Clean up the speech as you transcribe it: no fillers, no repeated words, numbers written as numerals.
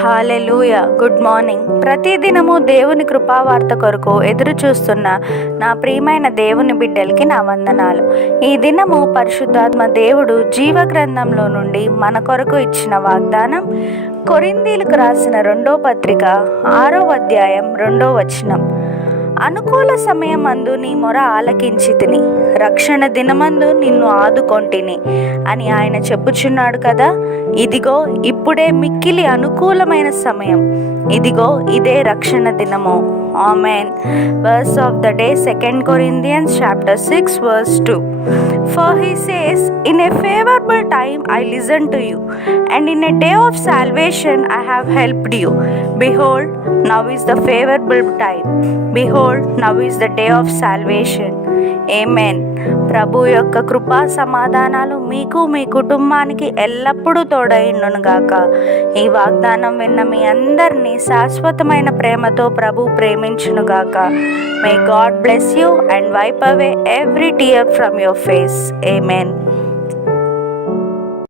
హల్లెలూయా. Good morning. ప్రతిదినము దేవుని కృపావార్త కొరకు ఎదురు చూస్తున్న నా ప్రియమైన దేవుని బిడ్డలకి నా వందనాలు. ఈ దినము పరిశుద్ధాత్మ దేవుడు జీవ గ్రంథంలో నుండి మన కొరకు ఇచ్చిన వాగ్దానం కొరింథీయులకు రాసిన 2వ పత్రిక 6వ అధ్యాయం 2వ వచనం. అనుకూల సమయమందు నీ మొర ఆలకించితిని, రక్షణ దినమందు నిన్ను ఆదుకొంటిని అని ఆయన చెప్పుచున్నాడు కదా. ఇదిగో ఇప్పుడే మిక్కిలి అనుకూలమైన సమయం, ఇదిగో ఇదే రక్షణ దినము. Amen. Verse of the day, 2 Corinthians chapter 6 verse 2. For he says, in a favorable time I listened to you, and in a day of salvation I have helped you. Behold, now is the favorable time. Behold, now is the day of salvation. Amen. ప్రభు యొక్క కృపా సమాధానాలు మీకు మీ కుటుంబానికి ఎల్లప్పుడూ తోడైండునుగాక. ఈ వాగ్దానం విన్న మీ అందరినీ శాశ్వతమైన ప్రేమతో ప్రభు ప్రేమించునుగాక. May God bless you and wipe away every tear from your face. Amen.